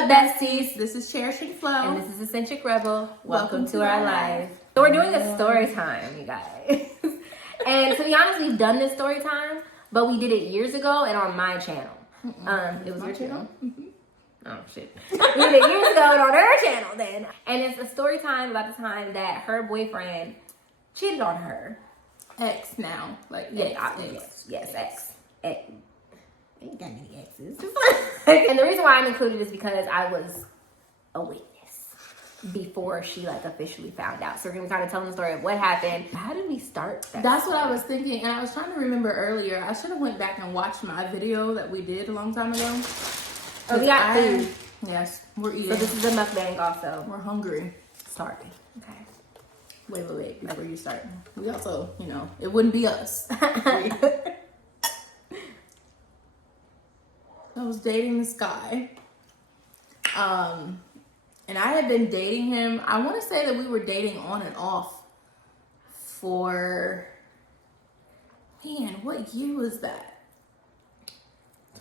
up, besties? This is Cherishing Flow. And this is Eccentric Rebel. Welcome to our life. So we're doing a story time, you guys. And to be honest, we've done this story time, but we did it years ago and on my channel. It was your channel? Oh, shit. We did it years ago and on her channel then. And it's a story time about the time that her boyfriend cheated on her. Ex now. Like, Yes, ex. I ain't got any exes. And the reason why I'm included is because I was a witness before she officially found out. So we're gonna be kind of telling the story of what happened. How did we start that? That's what I was thinking, and I was trying to remember earlier. I should have went back and watched my video that we did a long time ago. Oh, we got food. Yes, we're eating. So this is a mukbang also. We're hungry. Starving. Okay. Wait, before you start. We also, it wouldn't be us. I was dating this guy. And I had been dating him. I want to say that we were dating on and off for, man, what year was that?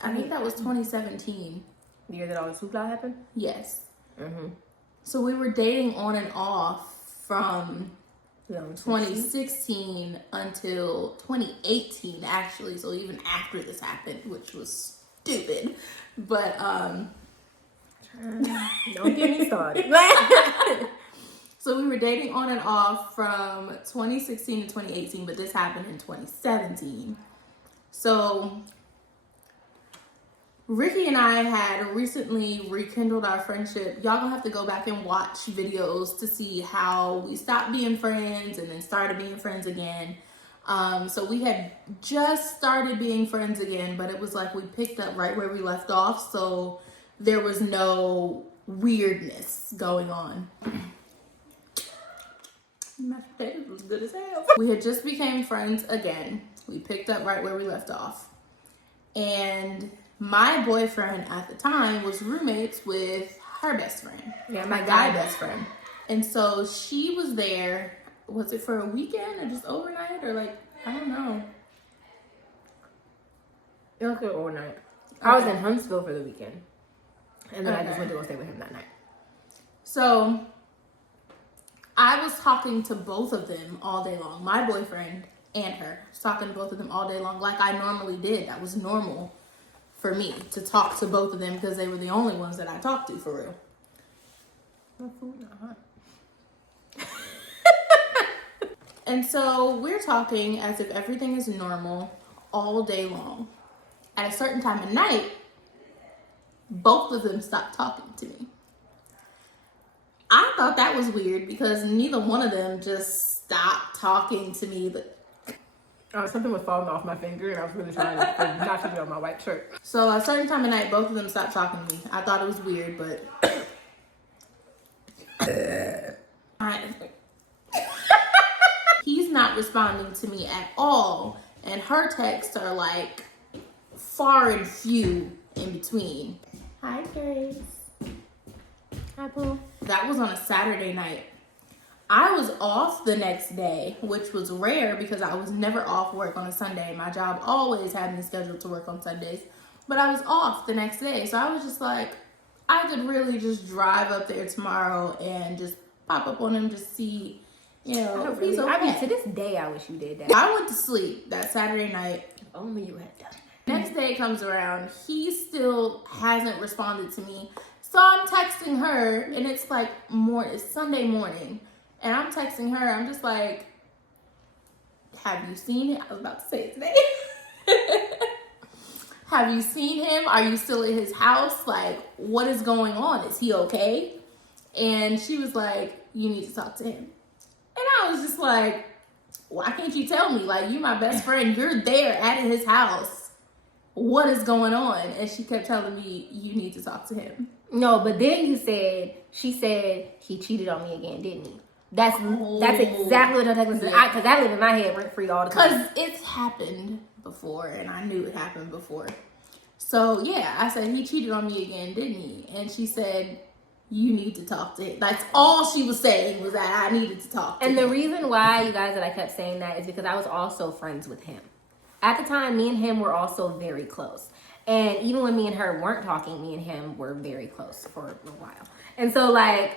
I think that was 2017. The year that all this hoopla happened? Yes. Mm-hmm. So we were dating on and off from 2016 until 2018, actually. So even after this happened, which was stupid. But, don't get me started. So we were dating on and off from 2016 to 2018, but this happened in 2017. So Ricky and I had recently rekindled our friendship. Y'all gonna have to go back and watch videos to see how we stopped being friends and then started being friends again. So we had just started being friends again, but it was like we picked up right where we left off. So there was no weirdness going on. Mashed potatoes was good as hell. We had just became friends again. We picked up right where we left off. And my boyfriend at the time was roommates with her best friend. Yeah, my guy best friend. And so she was there. Was it for a weekend or just overnight or I don't know. It was good overnight. I was in Huntsville for the weekend. And then I just went to go stay with him that night. So I was talking to both of them all day long. My boyfriend and her. I was talking to both of them all day long like I normally did. That was normal for me to talk to both of them because they were the only ones that I talked to for real. My food not hot. And so we're talking as if everything is normal all day long. At a certain time of night, both of them stopped talking to me. I thought that was weird because neither one of them just stopped talking to me. But something was falling off my finger and I was really trying not to get on my white shirt. So at a certain time of night, both of them stopped talking to me. I thought it was weird, but he's not responding to me at all. And her texts are far and few in between. Hi, Grace. Hi, Pooh. That was on a Saturday night. I was off the next day, which was rare because I was never off work on a Sunday. My job always had me scheduled to work on Sundays. But I was off the next day. So I was just I could really just drive up there tomorrow and just pop up on him, just see, if he's okay. I mean, to this day, I wish you did that. I went to sleep that Saturday night. If only you had done that. Next day comes around, he still hasn't responded to me. So I'm texting her, and it's it's Sunday morning, and I'm texting her. I'm just have you seen him? I was about to say his name. Have you seen him? Are you still at his house? What is going on? Is he okay? And she was like, you need to talk to him. And I was just why can't you tell me? You my best friend. You're there at his house. What is going on? And she kept telling me, you need to talk to him. No, but then she said he cheated on me again, didn't he? That's exactly what I texted. Because I live in my head rent free all the time. Because it's happened before, and I knew it happened before. So yeah, I said he cheated on me again, didn't he? And she said, you need to talk to him. That's all she was saying was that I needed to talk to him. And the reason why, you guys, that I kept saying that is because I was also friends with him. At the time, me and him were also very close. And even when me and her weren't talking, me and him were very close for a while. And so like,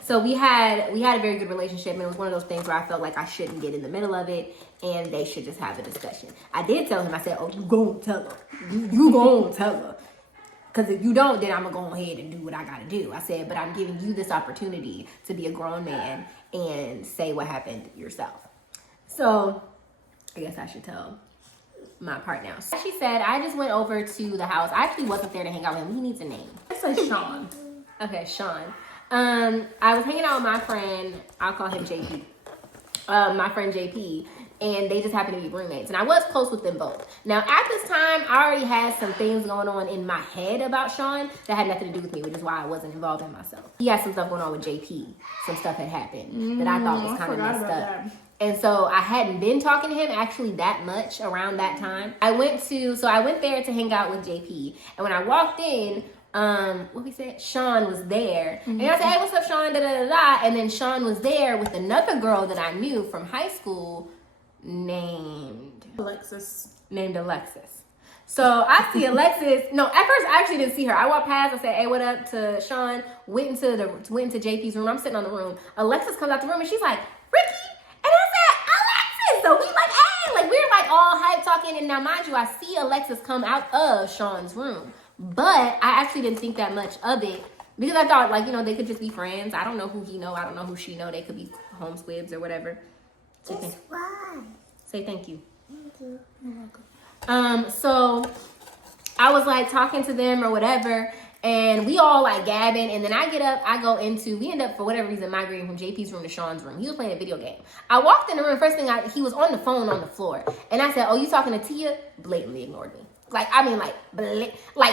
so we had a very good relationship, and it was one of those things where I felt like I shouldn't get in the middle of it, and they should just have a discussion. I did tell him, I said, oh, you gon' tell her. You gon' tell her. Because if you don't, then I'm going to go ahead and do what I got to do. I said, but I'm giving you this opportunity to be a grown man and say what happened yourself. So I guess I should tell my part now. So she said, I just went over to the house. I actually wasn't there to hang out with him. He needs a name. I say Sean. Okay, Sean. I was hanging out with my friend. I'll call him JP. My friend JP. And they just happened to be roommates. And I was close with them both. Now, at this time, I already had some things going on in my head about Sean that had nothing to do with me, which is why I wasn't involved in myself. He had some stuff going on with JP. Some stuff had happened that I thought was kind of messed up. That. And so I hadn't been talking to him actually that much around that time. I went there to hang out with JP. And when I walked in, what we said, Sean was there. And I said, hey, what's up, Sean? Da, da, da, da. And then Sean was there with another girl that I knew from high school named Alexis. So I see Alexis. No, at first I actually didn't see her. I walked past. I said, "Hey, what up?" to Sean. Went into JP's room. I'm sitting on the room. Alexis comes out the room and she's like, "Ricky," and I said, "Alexis." So we like, "Hey," like we're like all hype talking. And now, mind you, I see Alexis come out of Sean's room, but I actually didn't think that much of it because I thought like they could just be friends. I don't know who he know. I don't know who she know. They could be home squibs or whatever. Say thank you. Thank you. You're welcome. So I was like talking to them or whatever, and we all like gabbing, and then I get up, we end up for whatever reason migrating from JP's room to Sean's room. He was playing a video game. I walked in the room, first thing he was on the phone on the floor, and I said, "Oh, you talking to Tia?" Blatantly ignored me. Like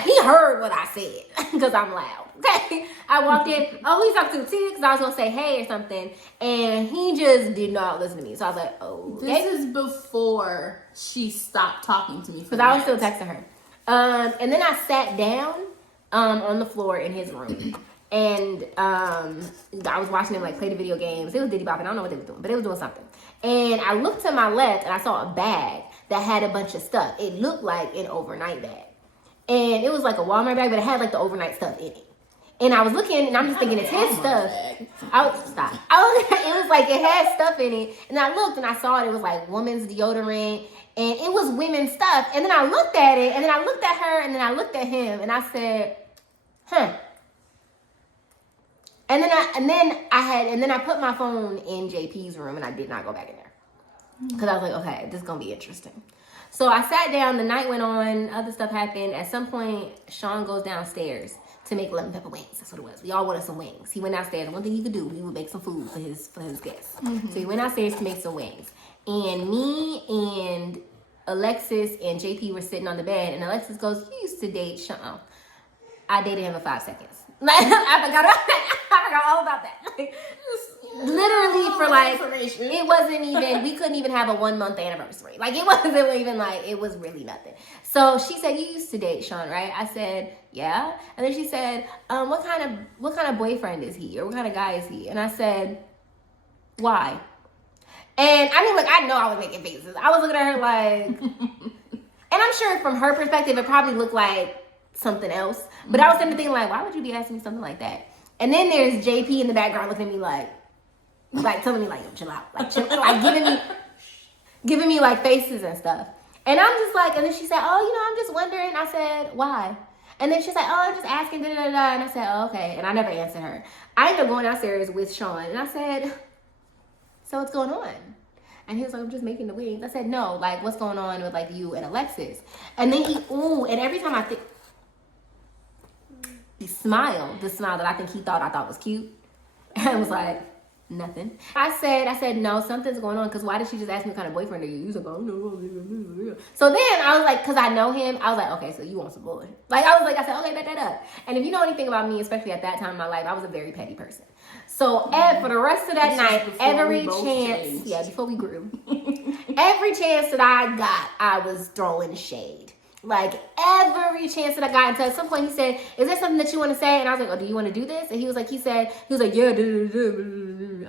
he heard what I said because I'm loud. Okay, I walked in. Oh, he's talking to Tia because I was gonna say hey or something, and he just did not listen to me. So I was like, "Oh, okay." This is before she stopped talking to me because I was still texting her. And then I sat down on the floor in his room, and I was watching him like play the video games. It was Diddy Bop, and I don't know what they were doing, but they was doing something. And I looked to my left, and I saw a bag that had a bunch of stuff. It looked like an overnight bag. And it was like a Walmart bag, but it had like the overnight stuff in it. And I was looking, and I'm just thinking, it's his stuff. It was like, it had stuff in it. And I looked, and I saw it was like women's deodorant. And it was women's stuff. And then I looked at it, and then I looked at her, and then I looked at him, and I said, huh. And then I put my phone in JP's room, and I did not go back in there. Because I was like, okay, this is going to be interesting. So I sat down, the night went on, other stuff happened. At some point, Sean goes downstairs to make lemon pepper wings. That's what it was. We all wanted some wings. He went downstairs, and one thing he could do, he would make some food for his guests. So he went downstairs to make some wings. And me and Alexis and JP were sitting on the bed, and Alexis goes, "You used to date Sean." I dated him for 5 seconds. I forgot all about that. Literally for like, it wasn't even, we couldn't even have a 1 month anniversary. Like it wasn't even like, it was really nothing. So she said, "You used to date Sean, right?" I said, "Yeah." And then she said, what kind of boyfriend is he? Or what kind of guy is he? And I said, "Why?" And I mean, like, I know I was making faces. I was looking at her like, and I'm sure from her perspective, it probably looked like something else. But I was thinking like, why would you be asking me something like that? And then there's JP in the background looking at me like telling me like, "Yo, chill out," like giving me like faces and stuff. And I'm just like, and then she said, "Oh, I'm just wondering." I said, "Why?" And then she's like, "Oh, I'm just asking, da da da." And I said, "Oh, okay." And I never answered her. I ended up going downstairs with Sean, and I said, "So what's going on?" And he was like, "I'm just making the wings." I said, "No, like what's going on with like you and Alexis?" And then and every time he smiled, the smile that I think he thought I thought was cute. And I was like, nothing. I said, "No, something's going on, because why did she just ask me what kind of boyfriend are you?" He was like, "Oh, no." So then I was like, because I know him, I was like, okay, so you want some boy. Like, I said, okay, bet that up. And if you know anything about me, especially at that time in my life, I was a very petty person. So for the rest of that night, every chance, before we grew, every chance that I got, I was throwing shade. Like every chance that I got. Until at some point he said, "Is there something that you want to say?" And I was like, "Oh, do you want to do this?" And he was like, "Yeah."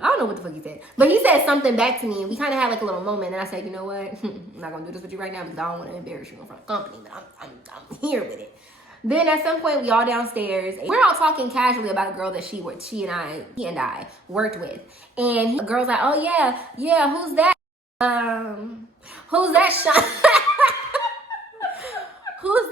I I don't know what the fuck he said. But he said something back to me, and we kind of had like a little moment. And I said, you know what? I'm not going to do this with you right now because I don't want to embarrass you in front of the company. But I'm here with it. Then at some point, we all downstairs. We're all talking casually about a girl that he and I worked with. And the girl's like, oh, yeah, who's that? Who's that, Sean? Who's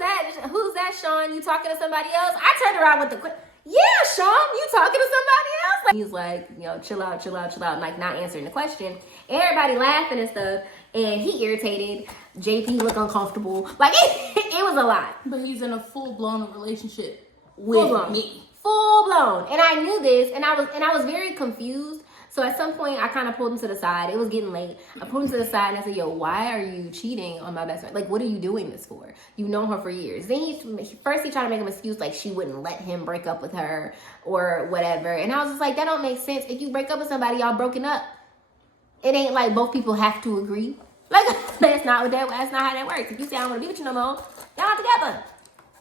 that, Sean? You talking to somebody else? I turned around with the yeah, Sean, you talking to somebody else? Like, he's like, you know, chill out, like not answering the question. Everybody laughing and stuff, and he irritated. JP look uncomfortable. Like it was a lot. But he's in a full-blown relationship with me. Full blown. And I knew this, and I was very confused. So at some point, I kind of pulled him to the side. It was getting late. I pulled him to the side and I said, yo, why are you cheating on my best friend? Like, what are you doing this for? You've known her for years. Then he tried to make an excuse like she wouldn't let him break up with her or whatever. And I was just like, that don't make sense. If you break up with somebody, y'all broken up. It ain't like both people have to agree. Like, that's not how that works. If you say I don't want to be with you no more, y'all not together.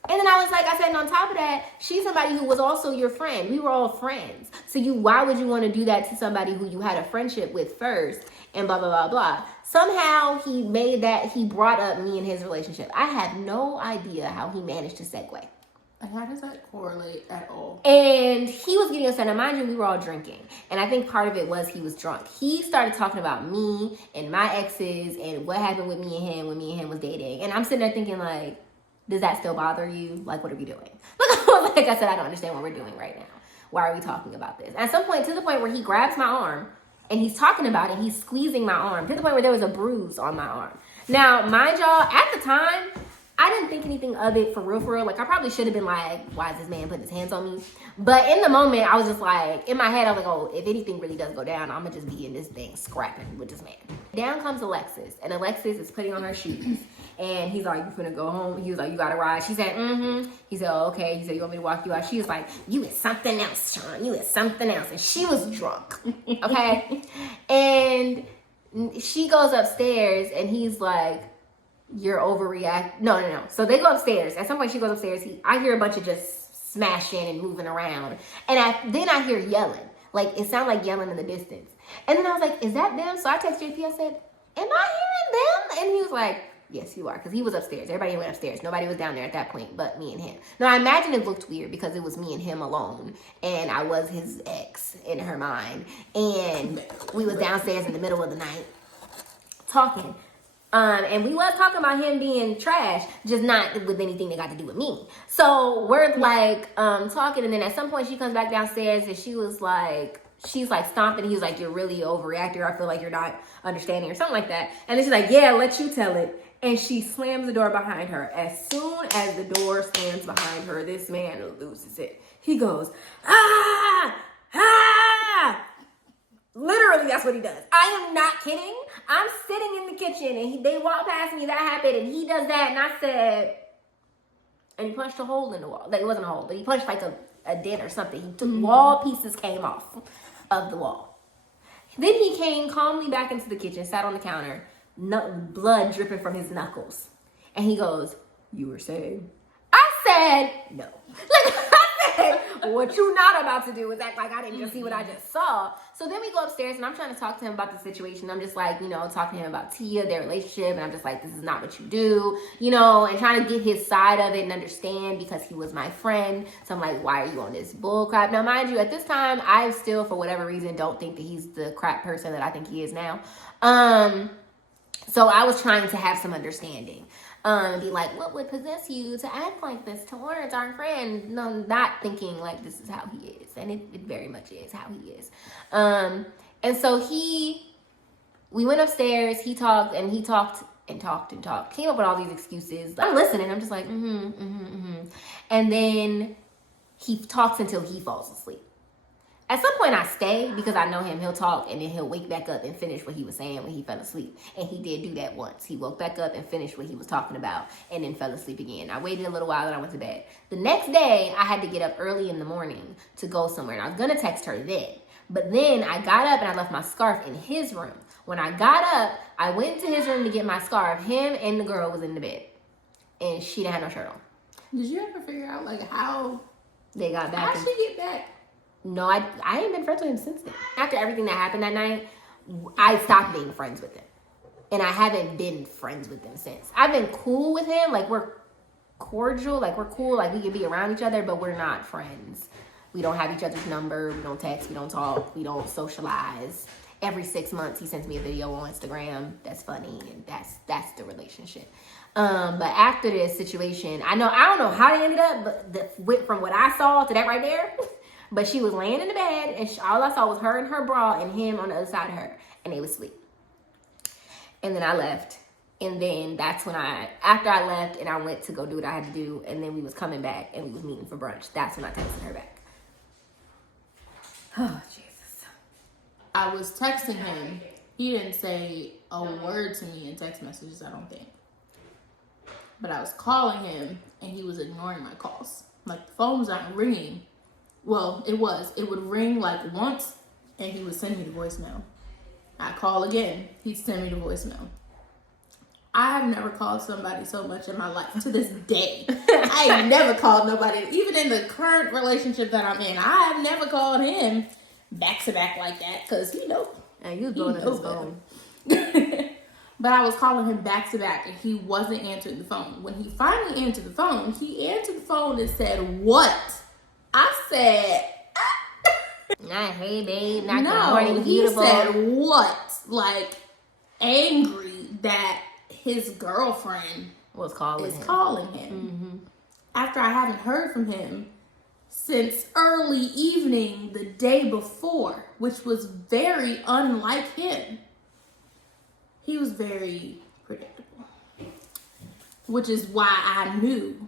And then I said, and on top of that, she's somebody who was also your friend. We were all friends. So why would you want to do that to somebody who you had a friendship with first and blah, blah, blah, blah. Somehow he brought up me and his relationship. I have no idea how he managed to segue. And how does that correlate at all? And he was getting upset. Now, mind you, we were all drinking. And I think part of it was he was drunk. He started talking about me and my exes and what happened with me and him when me and him was dating. And I'm sitting there thinking like, does that still bother you? Like, what are we doing? Like I said, I don't understand what we're doing right now. Why are we talking about this? At some point, to the point where he grabs my arm and he's talking about it. He's squeezing my arm to the point where there was a bruise on my arm. Now, mind y'all, at the time, I didn't think anything of it for real. Like, I probably should have been like, why is this man putting his hands on me? But in the moment, I was just like, in my head, I was like, oh, if anything really does go down, I'm going to just be in this thing scrapping with this man. Down comes Alexis, and Alexis is putting on her shoes. And he's like, you finna go home? He was like, you got to ride? She said, mm-hmm. He said, oh, okay. He said, you want me to walk you out? She was like, you is something else, Sean. You is something else. And she was drunk, okay? And she goes upstairs, and he's like, you're overreacting. No. So they go upstairs. At some point, she goes upstairs. I hear a bunch of just smashing and moving around. And then I hear yelling. Like, it sounded like yelling in the distance. And then I was like, is that them? So I text JP. I said, am I hearing them? And he was like, yes, you are. Because he was upstairs. Everybody went upstairs. Nobody was down there at that point but me and him. Now, I imagine it looked weird because it was me and him alone. And I was his ex in her mind. And we was downstairs in the middle of the night talking. And we was talking about him being trash, just not with anything that got to do with me. So we're like talking, and then at some point she comes back downstairs and she's like stomping. He was like, you're really overreacting. I feel like you're not understanding or something like that. And then she's like, yeah, let you tell it. And she slams the door behind her. As soon as the door slams behind her, this man loses it. He goes, ah. Literally, that's what he does. I am not kidding. I'm sitting in the kitchen and they walk past me, that happened, and he does that, and I said, and he punched a hole in the wall. Like, it wasn't a hole, but he punched like a dent or something. He took wall pieces came off of the wall. Then he came calmly back into the kitchen, sat on the counter, blood dripping from his knuckles. And he goes, you were saying? I said, no. Like, I said, what you not about to do is act like I didn't just see what I just saw. So then we go upstairs and I'm trying to talk to him about the situation. I'm just like, talking to him about Tia, their relationship. And I'm just like, this is not what you do, and trying to get his side of it and understand because he was my friend. So I'm like, why are you on this bull crap? Now, mind you, at this time, I still, for whatever reason, don't think that he's the crap person that I think he is now. So I was trying to have some understanding. And be like, what would possess you to act like this towards our friend? No, not thinking like this is how he is. And it very much is how he is. And so we went upstairs, he talked. Came up with all these excuses. I'm listening. I'm just like, And then he talks until he falls asleep. At some point I stay because I know him. He'll talk and then he'll wake back up and finish what he was saying when he fell asleep. And he did do that once. He woke back up and finished what he was talking about and then fell asleep again. I waited a little while and I went to bed. The next day I had to get up early in the morning to go somewhere. And I was going to text her then. But then I got up and I left my scarf in his room. When I got up, I went to his room to get my scarf. Him and the girl was in the bed. And she didn't have no shirt on. Did you ever figure out like how they got back? How'd she get back? No, I ain't been friends with him since then. After everything that happened that night, I stopped being friends with him. And I haven't been friends with him since. I've been cool with him. Like, we're cordial. Like, we're cool. Like, we can be around each other, but we're not friends. We don't have each other's number. We don't text. We don't talk. We don't socialize. Every 6 months, he sends me a video on Instagram that's funny, and that's the relationship. But after this situation, I don't know how they ended up, but from what I saw to that right there, but she was laying in the bed, and all I saw was her in her bra and him on the other side of her, and they was asleep. And then I left, and then that's when after I left and I went to go do what I had to do, and then we was coming back and we was meeting for brunch. That's when I texted her back. Oh, Jesus. I was texting him. He didn't say a word to me in text messages, I don't think. But I was calling him, and he was ignoring my calls. Like, the phone was not ringing. Well, it was. It would ring, like, once, and he would send me the voicemail. I call again. He'd send me the voicemail. I have never called somebody so much in my life to this day. I have never called nobody, even in the current relationship that I'm in. I have never called him back to back like that, because he knows. And you was blowing up his phone. But I was calling him back to back, and he wasn't answering the phone. When he finally answered the phone, and said, "What?" I said, Not hey babe, not good morning, beautiful. He said what? Like, angry that his girlfriend was calling him. Mm-hmm. After I haven't heard from him since early evening the day before, which was very unlike him. He was very predictable, which is why I knew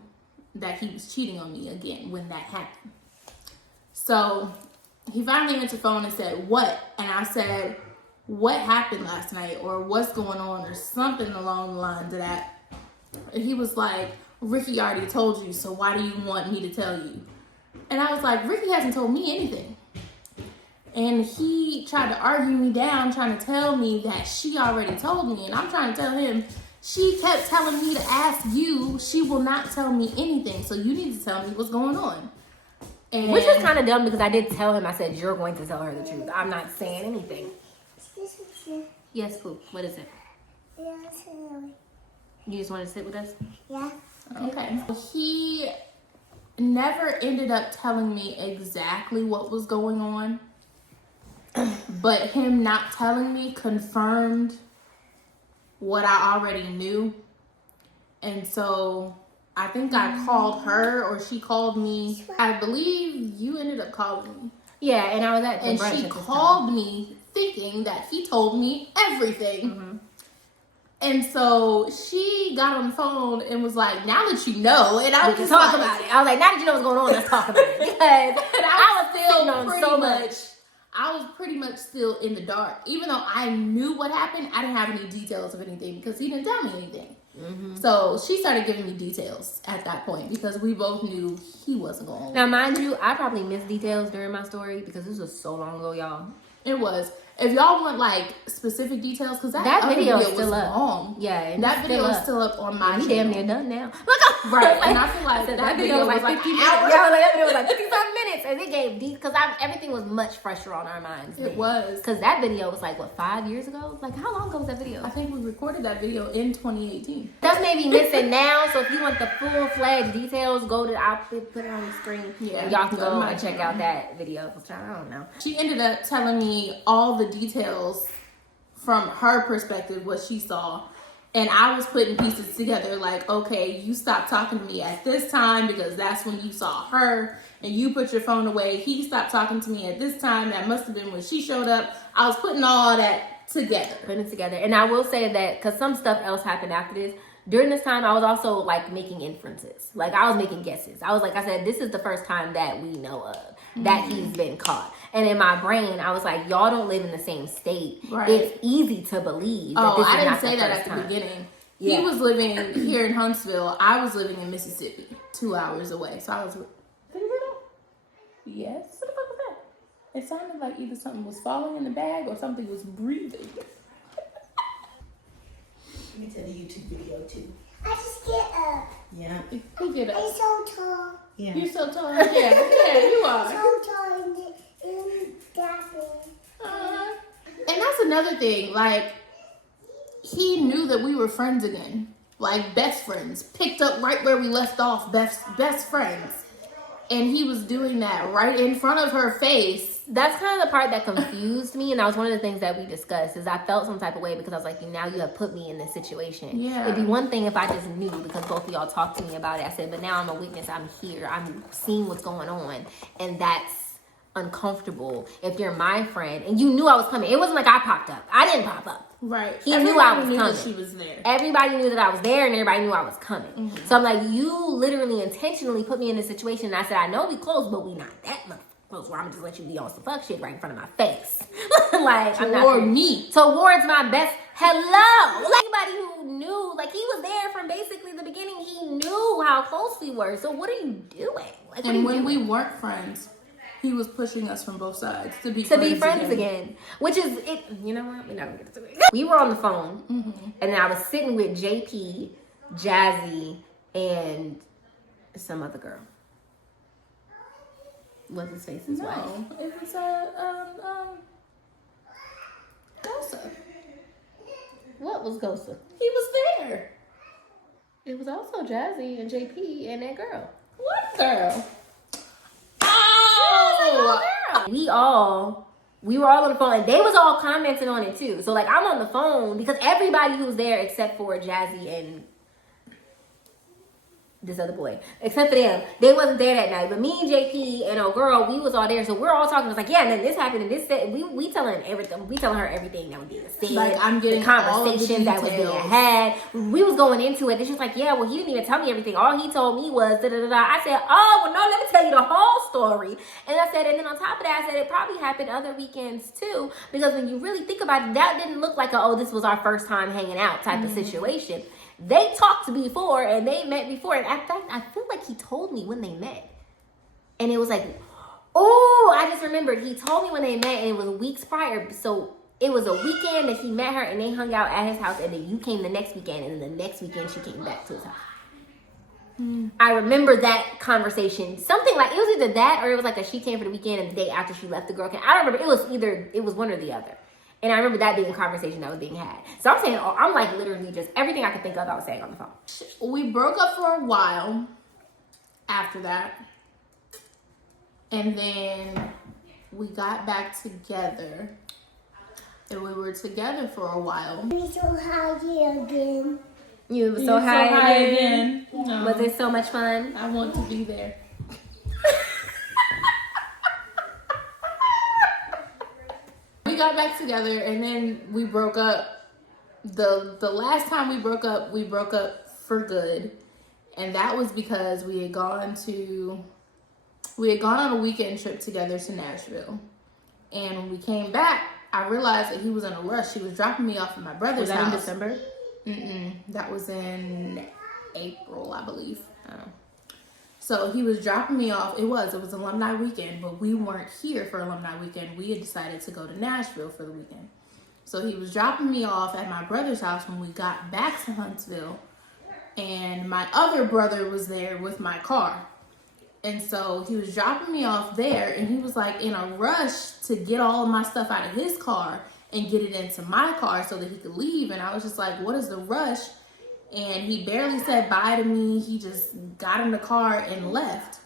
that he was cheating on me again when that happened. So he finally answered the phone and said, "What?" And I said, "What happened last night?" or "What's going on?" or something along the lines of that. And he was like, "Ricky already told you, so why do you want me to tell you?" And I was like, "Ricky hasn't told me anything." And he tried to argue me down, trying to tell me that she already told me. And I'm trying to tell him, she kept telling me to ask you. She will not tell me anything. So you need to tell me what's going on. And which is kind of dumb, because I did tell him, I said, "You're going to tell her the truth. I'm not saying anything." Yes, Pooh. What is it? You just want to sit with us? Yeah. Okay. He never ended up telling me exactly what was going on. But him not telling me confirmed what I already knew. And so I think I called her, or she called me. I believe you ended up calling me. Yeah, and I was at the brunch. And she called me thinking that he told me everything. Mm-hmm. And so she got on the phone and was like, "Now that you know," and I was just talk about it. I was like, "Now that you know what's going on, let's talk about it." Because I was still on so much. I was pretty much still in the dark. Even though I knew what happened, I didn't have any details of anything because he didn't tell me anything. Mm-hmm. So she started giving me details at that point because we both knew he wasn't going. Now, mind you, I probably missed details during my story because this was so long ago, y'all. It was. If y'all want like specific details, because that video is still up. Long. Yeah, and that video is still up on my channel. Damn near done now. Look up, right? And I feel like that video was like 50 minutes. Yeah, that video was like 50-something minutes, and it gave deep because everything was much fresher on our minds. It was, because that video was like 5 years ago. Like, how long ago was that video? I think we recorded that video in 2018. That's maybe missing now. So if you want the full-fledged details, I'll put it on the screen. Yeah, and y'all can go and check out that video. I don't know. She ended up telling me all the details from her perspective, what she saw, and I was putting pieces together like, okay, you stopped talking to me at this time because that's when you saw her, and you put your phone away. He stopped talking to me at this time. That must have been when she showed up. I was putting all that together. Putting it together. And I will say that because some stuff else happened after this, during this time, I was also like making inferences. Like, I was making guesses. I was like, I said, this is the first time that we know of that he's been caught. And in my brain, I was like, y'all don't live in the same state. Right. It's easy to believe that this is I didn't not say the that first at time. the beginning. Yeah. He was living here in Huntsville. I was living in Mississippi, 2 hours away. So I was... Did you hear that? Yes. What the fuck was that? It sounded like either something was falling in the bag or something was breathing. Let me tell the YouTube video too. I just get up. Yeah. Who get up? I'm so tall. Yeah. You're so tall. Yeah, you are. So tall. another thing. Like, he knew that we were friends again. Like, best friends. Picked up right where we left off, best friends. And he was doing that right in front of her face. That's kind of the part that confused me, and that was one of the things that we discussed, is I felt some type of way because I was like, now you have put me in this situation. Yeah. It'd be one thing if I just knew, because both of y'all talked to me about it. I said, but now I'm a witness. I'm here. I'm seeing what's going on, and that's uncomfortable if you're my friend and you knew I was coming. It wasn't like I popped up. I didn't pop up. Right. He knew I was knew coming. That she was there. Everybody knew that I was there, and everybody knew I was coming. So I'm like, you literally intentionally put me in this situation, and I said, I know we close, but we not that much close where I'm gonna just let you be on some fuck shit right in front of my face. Like, I'm not Toward me. towards my best. Hello. Like, anybody who knew, like, he was there from basically the beginning. He knew how close we were. So what are you doing? Like, And when we weren't friends, he was pushing us from both sides to be friends again. Which is it. You know what? We're not gonna get to it. We were on the phone, and I was sitting with JP, Jazzy, and some other girl. What's his face? His wife. No, it was Gosa. What was Gosa? He was there. It was also Jazzy and JP and that girl. What girl? We were all on the phone, and they was all commenting on it too. So like, I'm on the phone because everybody who was there except for Jazzy and this other boy, except for them, they wasn't there that night. But me and JP and old girl, we was all there. So we're all talking. It's like, yeah, and then this happened, and this said, we telling everything. We telling her everything that was being said. Like, I'm getting the conversation that was being had. We was going into it. And she's like, yeah, well, he didn't even tell me everything. All he told me was da da da da. I said, oh, well, no, let me tell you the whole story. And I said, and then on top of that, I said it probably happened other weekends too, because when you really think about it, that didn't look like this was our first time hanging out type of situation. They talked before and they met before. And in fact, I feel like he told me when they met. And it was like, oh, I just remembered. He told me when they met, and it was weeks prior. So it was a weekend that he met her and they hung out at his house. And then you came the next weekend. And then the next weekend she came back to his house. I remember that conversation. Something like, it was either that or it was like that she came for the weekend and the day after she left the girl. I don't remember. It was one or the other. And I remember that being a conversation that was being had. So I'm saying, I'm like literally just everything I could think of, I was saying on the phone. We broke up for a while after that. And then we got back together. And we were together for a while. We so high again. You were so high again. No. Was it so much fun? I want to be there. We got back together, and then we broke up. The last time we broke up for good, and that was because we had gone on a weekend trip together to Nashville. And when we came back, I realized that he was in a rush. He was dropping me off at my brother's house. Was that in December? That was in April, I believe. Oh. So he was dropping me off. It was alumni weekend, but we weren't here for alumni weekend. We had decided to go to Nashville for the weekend. So he was dropping me off at my brother's house when we got back to Huntsville. And my other brother was there with my car. And so he was dropping me off there, and he was like in a rush to get all of my stuff out of his car and get it into my car so that he could leave. And I was just like, what is the rush? And he barely said bye to me. He just got in the car and left.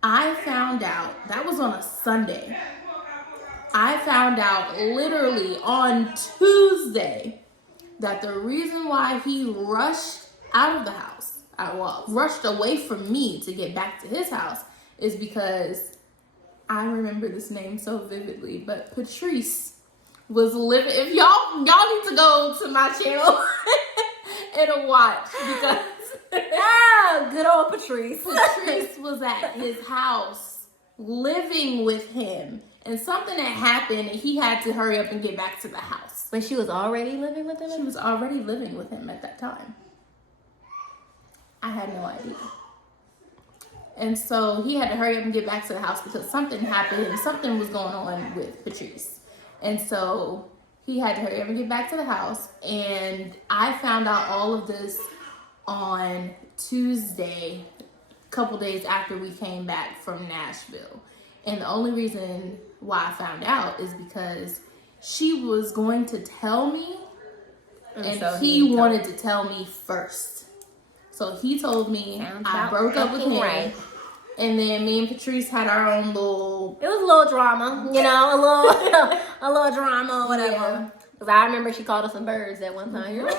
I found out, that was on a Sunday. I found out literally on Tuesday that the reason why he rushed out of the house, rushed away from me to get back to his house, is because I remember this name so vividly, but Patrice was living. If y'all need to go to my channel and watch, because Good old Patrice. Patrice was at his house living with him, and something had happened and he had to hurry up and get back to the house. But she was already living with him? She was already living with him at that time. I had no idea. And so he had to hurry up and get back to the house because something happened and something was going on with Patrice. And so he had to hurry up and get back to the house. And I found out all of this on Tuesday, a couple days after we came back from Nashville. And the only reason why I found out is because she was going to tell me, and so he wanted to tell me first. So he told me. Sounds I about broke up with fucking him. right. And then me and Patrice had our own little. It was a little drama, you know, a little drama or whatever. Yeah. Because I remember she called us some birds at one time. You're like,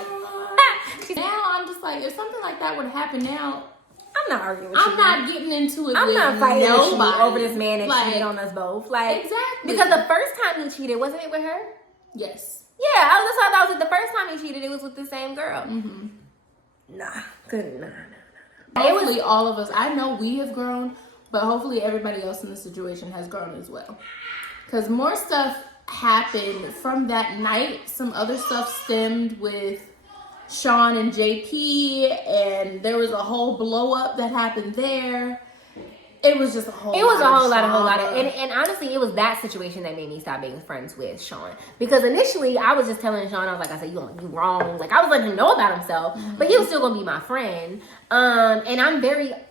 Now I'm just like, if something like that would happen now, I'm not arguing with you. I'm not getting into it. I'm with not fighting with you nobody over this man that like, cheated on us both. Like, exactly. Because the first time he cheated, wasn't it with her? Yes. Yeah, that's why I was like, the first time he cheated, it was with the same girl. Mm-hmm. Nah. Hopefully, all of us. I know we have grown, but hopefully, everybody else in the situation has grown as well. Because more stuff happened from that night. Some other stuff stemmed with Sean and JP, and there was a whole blow up that happened there. It was just a whole. It was a whole lot drama. of, and honestly, it was that situation that made me stop being friends with Sean. Because initially, I was just telling Sean, I was like, I said, you wrong. Like, I was letting him know about himself, but he was still gonna be my friend. And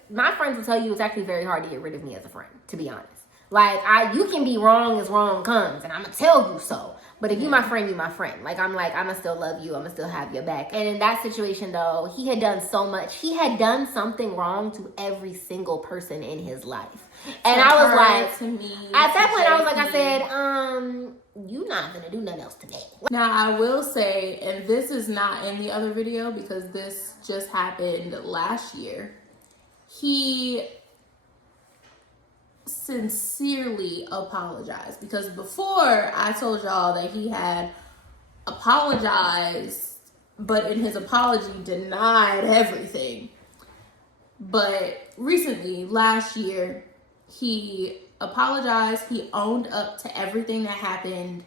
my friends will tell you it's actually very hard to get rid of me as a friend, to be honest. Like, you can be wrong as wrong comes, and I'm gonna tell you so. But if you my friend, you my friend. Like, I'ma still love you. I'ma still have your back. And in that situation, though, he had done so much. He had done something wrong to every single person in his life. And I was like, to me, at that point, I was like, I said, you not gonna do nothing else to me. Now, I will say, and this is not in the other video because this just happened last year. He sincerely apologized because before I told y'all that he had apologized, but in his apology denied everything. But recently, last year, he apologized. He owned up to everything that happened,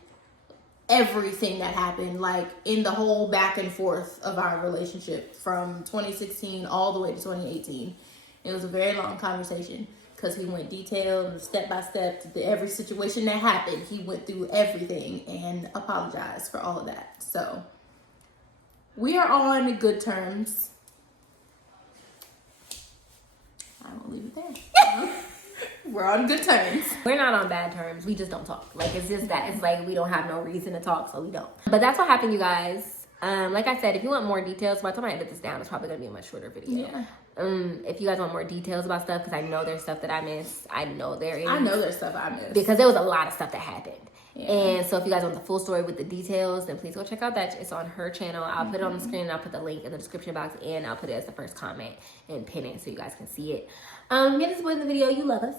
like in the whole back and forth of our relationship from 2016 all the way to 2018. It was a very long conversation because he went detailed, step by step, to every situation that happened. He went through everything and apologized for all of that. So we are on good terms. I will leave it there. We're on good terms. We're not on bad terms. We just don't talk. Like, it's just that. It's like we don't have no reason to talk, so we don't. But that's what happened, you guys. Like I said, if you want more details, by the time I edit this down, it's probably going to be a much shorter video. Yeah. If you guys want more details about stuff, because I know there's stuff that I missed. I know there's stuff I missed. Because there was a lot of stuff that happened. Yeah. And so if you guys want the full story with the details, then please go check out that. It's on her channel. I'll put it on the screen, and I'll put the link in the description box, and I'll put it as the first comment and pin it so you guys can see it. If you disappointed in the video, you love us.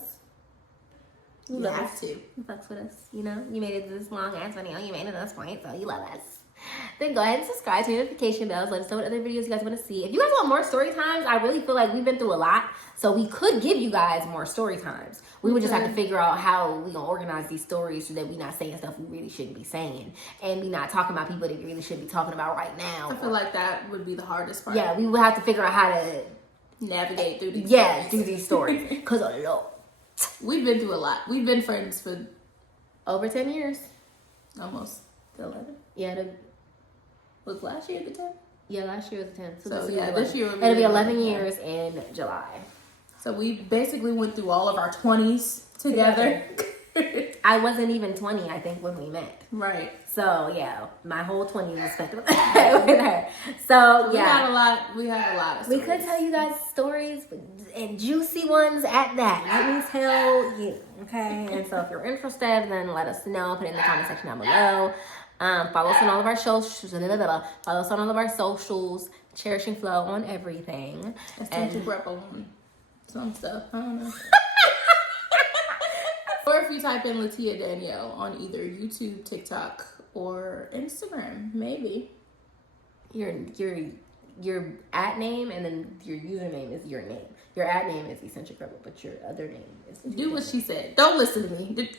You have to. You fucks with us, you know? You made it this long ass video. You made it to this point, so you love us. Then go ahead and subscribe to notification bells. Let us know what other videos you guys want to see. If you guys want more story times, I really feel like we've been through a lot, so we could give you guys more story times. We would just have to figure out how we gonna organize these stories so that we not saying stuff we really shouldn't be saying, and we not talking about people that we really should be talking about right now. I feel like that would be the hardest part. Yeah, we would have to figure out how to navigate through these. do these stories because a lot. We've been through a lot. We've been friends for over 10 years, almost 11. Yeah, Was last year the 10? Yeah, last year was 10. So this year it'll be 11 years in July. So we basically went through all of our 20s together. I wasn't even 20, I think, when we met. Right. So yeah, my whole 20s was spent with her. So yeah, we had a lot of stories. We could tell you guys stories, and juicy ones at that. Let me tell you, okay? And so if you're interested, then let us know. Put it in the comment section down below. Follow us on all of our socials. Follow us on all of our socials. Cherishing Flow on everything. Eccentric Rep on some stuff. I don't know. Or if you type in Latia Danielle on either YouTube, TikTok, or Instagram, maybe. Your at name and then your username is your name. Your at name is Eccentric Rebel, but your other name is. Do what she said. Don't listen to me.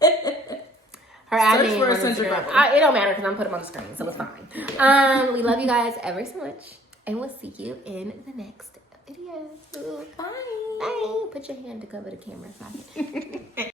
Her ad Search name for on Eccentric Instagram. Rebel. It don't matter because I'm putting them on the screen, so it's fine. We love you guys ever so much, and we'll see you in the next video. Bye. Bye. Put your hand to cover the camera so I can.